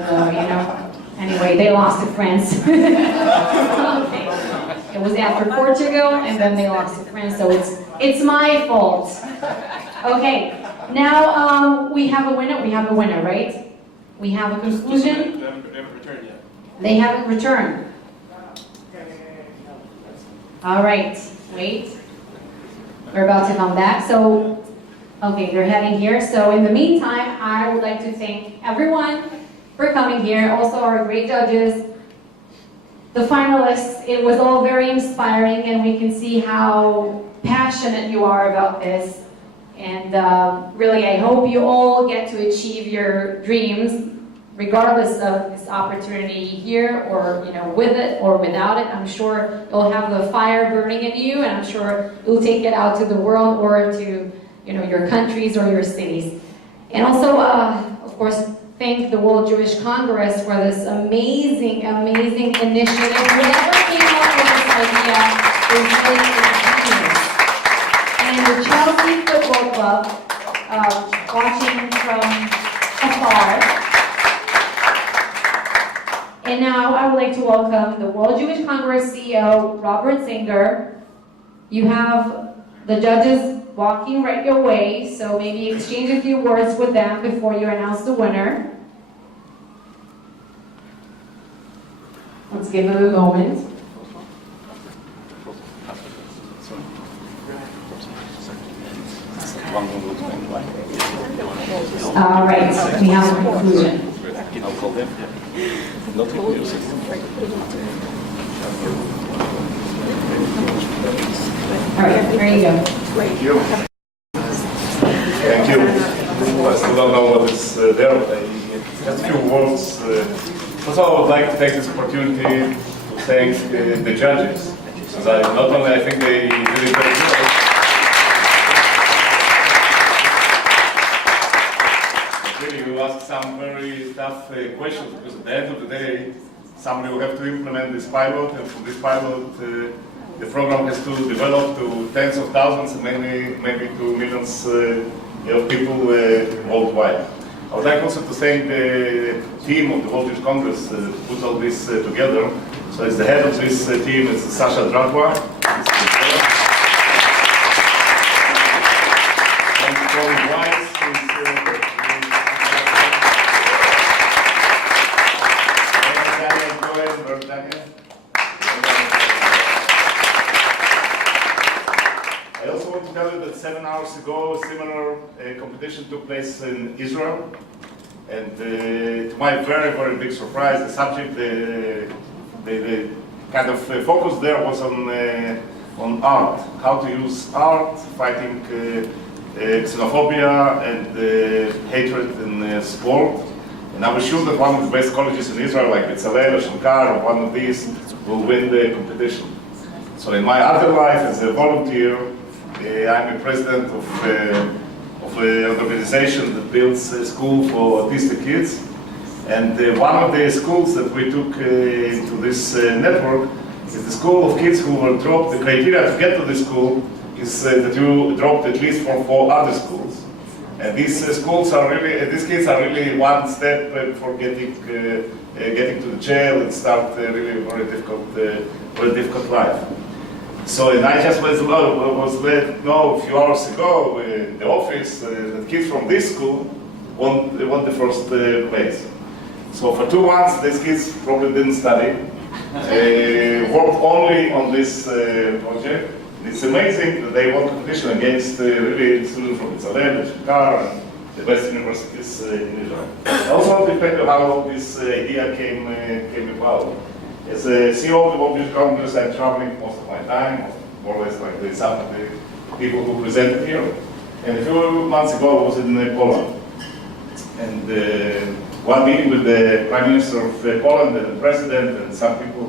Anyway, they lost to France. Okay. It was after Portugal, and then they lost to France, so it's my fault. Okay, now we have a winner. We have a winner, right? We have a conclusion. They haven't returned yet. They haven't returned. All right, wait. We're about to come back. So, okay, they're heading here. So in the meantime, I would like to thank everyone for coming here. Also our great judges, the finalists. It was all very inspiring, and we can see how passionate you are about this. And really, I hope you all get to achieve your dreams, regardless of this opportunity here, or with it or without it. I'm sure you'll have the fire burning in you, and I'm sure you'll take it out to the world or to your countries or your cities. And also, of course, thank the World Jewish Congress for this amazing, amazing initiative. Whoever came up with this idea is really genius. And the Chelsea Football Club, watching from afar. And now I would like to welcome the World Jewish Congress CEO, Robert Singer. You have the judges walking right your way, so maybe exchange a few words with them before you announce the winner. Let's give them a moment. All right, we have a conclusion. All right, there you go. Thank you. Thank you. I still don't know what is there, but just a few words. First of all, I would like to take this opportunity to thank the judges. Because not only I think they did it very well. Really, you ask some very tough questions, because at the end of the day, somebody will have to implement this pilot, and from this pilot, the program has to develop to tens of thousands and maybe to millions of people worldwide. I would like also to thank the team of the World Jewish Congress who put all this together. So as the head of this team is Sasha Dragwa. And from Weiss is I also want to tell you that 7 hours ago, a similar competition took place in Israel. And to my very, very big surprise, the subject, the kind of focus there was on art. How to use art, fighting xenophobia and hatred in sport. And I was sure that one of the best colleges in Israel, like Betzalel or Shankar, or one of these, will win the competition. So in my other life as a volunteer, I'm the president of an organization that builds a school for autistic kids. And one of the schools that we took into this network is the school of kids who were dropped. The criteria to get to this school is that you dropped at least from 4 other schools. And these schools are really, these kids are really one step before getting to the jail and start really very difficult life. So, and I just was let know a few hours ago in the office that kids from this school won the first place. So for 2 months, these kids probably didn't study, worked only on this project. It's amazing that they won competition against really students from Israel, Shakar, and the best universities in Israel. I also want to tell you how this idea came about. As a CEO of the World Youth Congress, I'm traveling most of my time, more or less like some of the people who presented here. And a few months ago, I was in Poland. And while meeting with the Prime Minister of Poland and the President and some people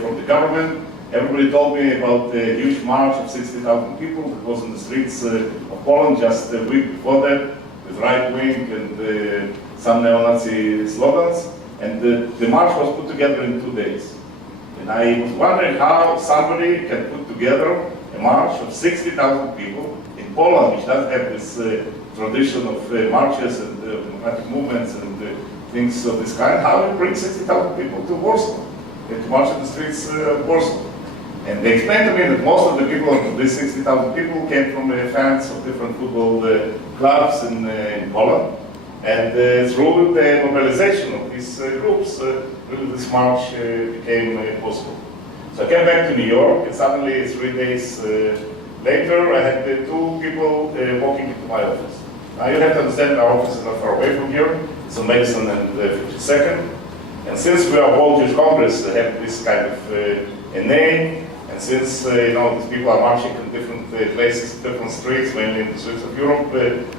from the government, everybody told me about the huge march of 60,000 people that was in the streets of Poland just a week before that, with right-wing and some neo-Nazi slogans. And the march was put together in 2 days. And I was wondering how somebody can put together a march of 60,000 people in Poland, which does have this tradition of marches and democratic movements and things of this kind. How do you bring 60,000 people to Warsaw, to march in the streets of Warsaw? And they explained to me that most of the people, of these 60,000 people, came from fans of different football clubs in Poland. And through the mobilization of these groups, really this march became possible. So I came back to New York, and suddenly 3 days later, I had 2 people walking into my office. Now you have to understand our office is not far away from here. It's on Madison and 52nd. And since we are World Youth Congress, they have this kind of a name. And since these people are marching in different places, different streets, mainly in the streets of Europe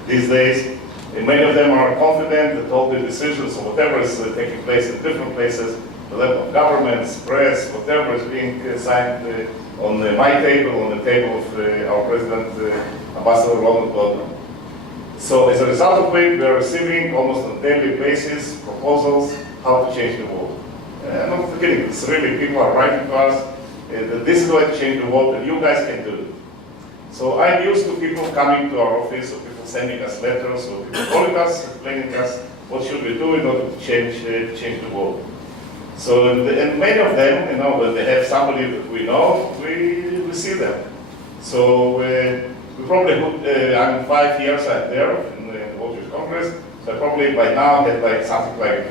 these days, and many of them are confident that all the decisions or whatever is taking place in different places, the level of governments, press, whatever is being signed on my table, on the table of our President, Ambassador Ronald Goldman. So as a result of which, we are receiving almost on a daily basis proposals how to change the world. I'm not kidding, it's really people are writing to us that this is going to change the world and you guys can do it. So I'm used to people coming to our office, or people sending us letters, or people calling us, explaining us what should we do in order to change the world. So, and many of them, when they have somebody that we know, we see them. So we probably, I'm 5 years out there in the World Youth Congress, so I probably by now had like something like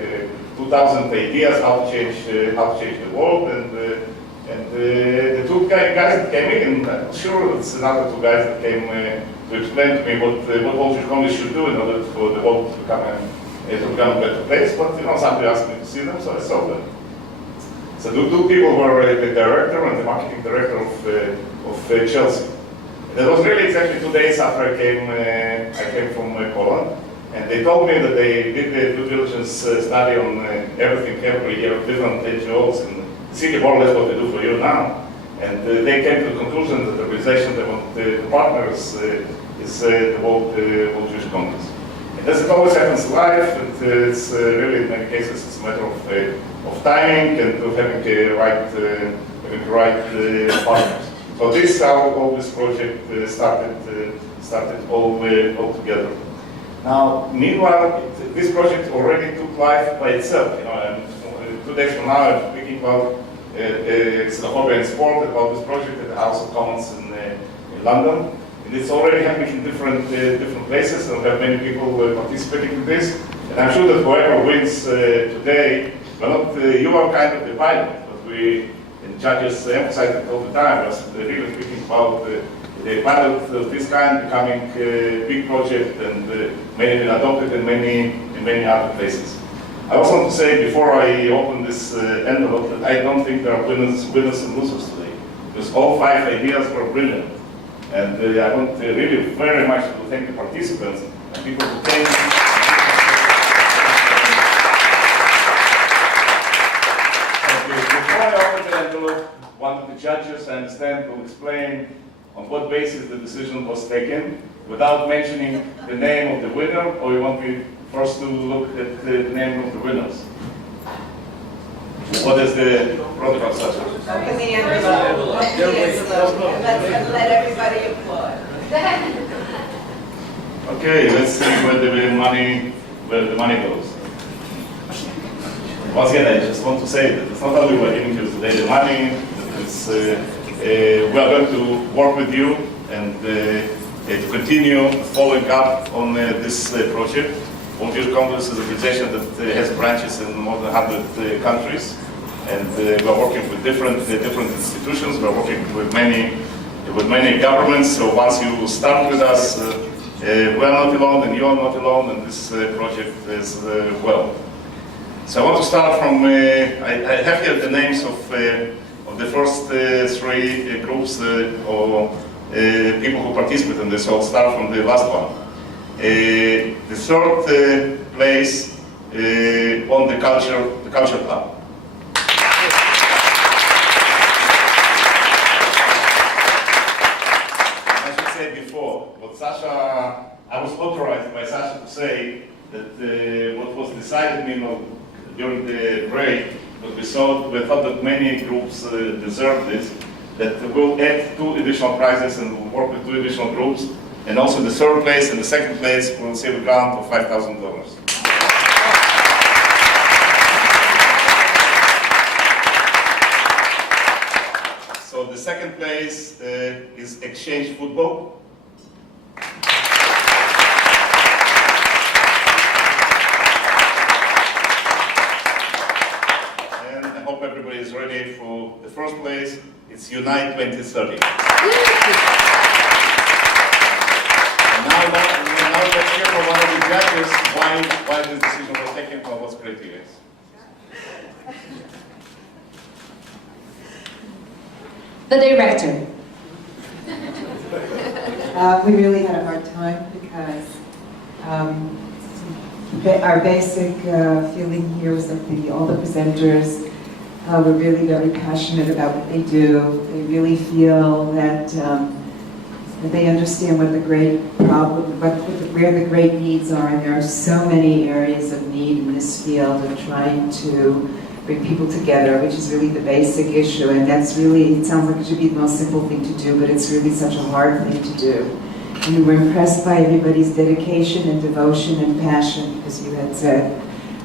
2,000 ideas how to change the world, and the 2 guys that came in, I'm sure it's another 2 guys that came to explain to me what World Youth Congress should do in order for the world to become a better place. But somebody asked me to see them, so I saw them. So the 2 people were the director and the marketing director of Chelsea. And that was really exactly 2 days after I came from Poland. And they told me that they did the due diligence study on everything every year, different NGOs, and see more or less what they do for you now. And they came to the conclusion that the organization they want the partners is the World Jewish Congress. And as it always happens in life, it's really in many cases it's a matter of timing and of having the right partners. So this is how all this project started all together. Now, meanwhile, this project already took life by itself. And 2 days from now, I'm speaking about xenophobia in sport, about this project at the House of Commons in London. And it's already happening in different places, and we have many people participating in this. And I'm sure that whoever wins today, you are kind of the pilot, but we, and judges emphasize it all the time, we're really speaking about the pilot of this kind becoming a big project and many adopted in many other places. I also want to say before I open this envelope that I don't think there are winners and losers today, because all 5 ideas were brilliant. And I want really very much to thank the participants and people who came. Before I open the envelope, one of the judges, I understand, will explain on what basis the decision was taken, without mentioning the name of the winner, or you want me first to look at the name of the winners? What is the protocol, Sasha? Open the envelope. Let everybody applaud. Okay, let's see where the money goes. Once again, I just want to say that it's not only we're giving you today the money, it's we are going to work with you and to continue following up on this project. World Jewish Congress is an organization that has branches in more than 100 countries, and we are working with different institutions. We are working with many governments. So once you start with us, we are not alone, and you are not alone in this project as well. So I want to start from. I have here the names of the first three groups or people who participate in this. So I'll start from the last one. The third place on the culture club. I should say before, what Sasha, I was authorized by Sasha to say that what was decided, during the break, but we thought that many groups deserve this, that we'll add 2 additional prizes and we'll work with 2 additional groups. And also the third place and the second place will receive a grant of $5,000. So the second place is exchange football. And I hope everybody is ready for the first place. It's Unite 2030. Now let's hear from one of the judges why this decision was taken and what's criteria is. The director. We really had a hard time because our basic feeling here was that all the presenters were really very passionate about what they do. They really feel that they understand what the great problem, where the great needs are, and there are so many areas of need in this field of trying to bring people together, which is really the basic issue, and that's really, it sounds like it should be the most simple thing to do, but it's really such a hard thing to do. And we were impressed by everybody's dedication and devotion and passion, as you had said.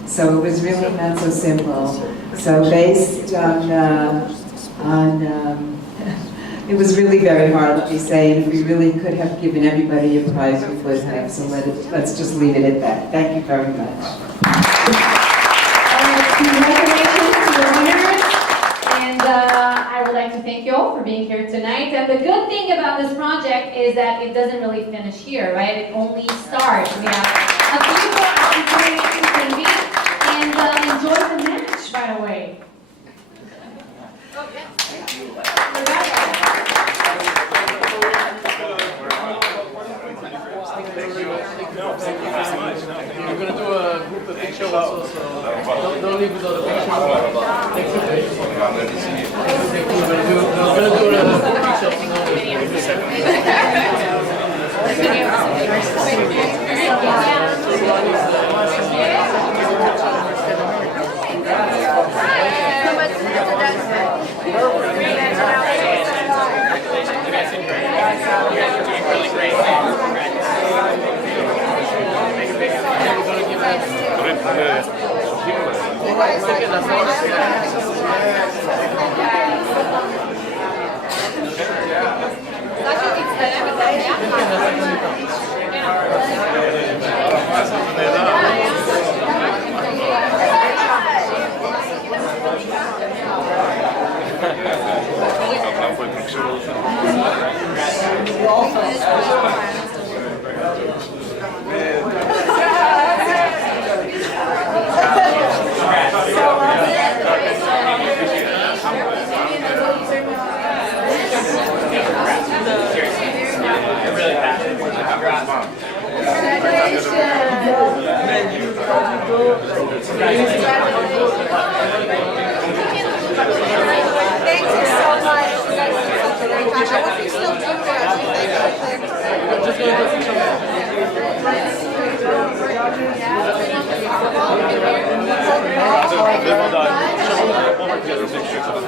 So it was really not so simple. So based on it was really very hard, let me say, and if we really could have given everybody a prize, we would have. So let's just leave it at that. Thank you very much. Congratulations to the winners, and I would like to thank you all for being here tonight. And the good thing about this project is that it doesn't really finish here, right? It only starts. We have a few more opportunities to meet and enjoy the match right away. We're going to do a group of pictures also, so don't leave without a picture. We're going to do a group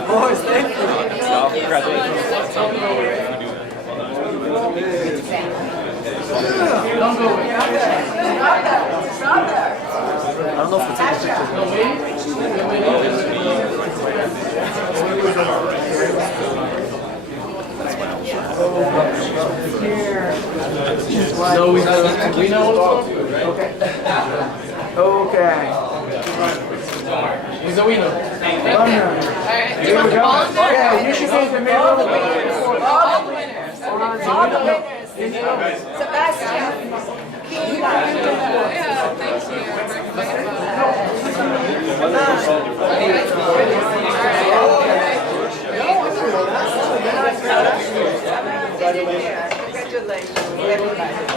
Boys, thank you. Congratulations. Don't go away. Stop there. I don't know if it's in the picture. So we know what to do, right? Okay. He's a winner. Here we go. Yeah, you should be in the middle. All the winners. All the winners. All the winners. Sebastian. Yeah, thank you. Congratulations, everybody.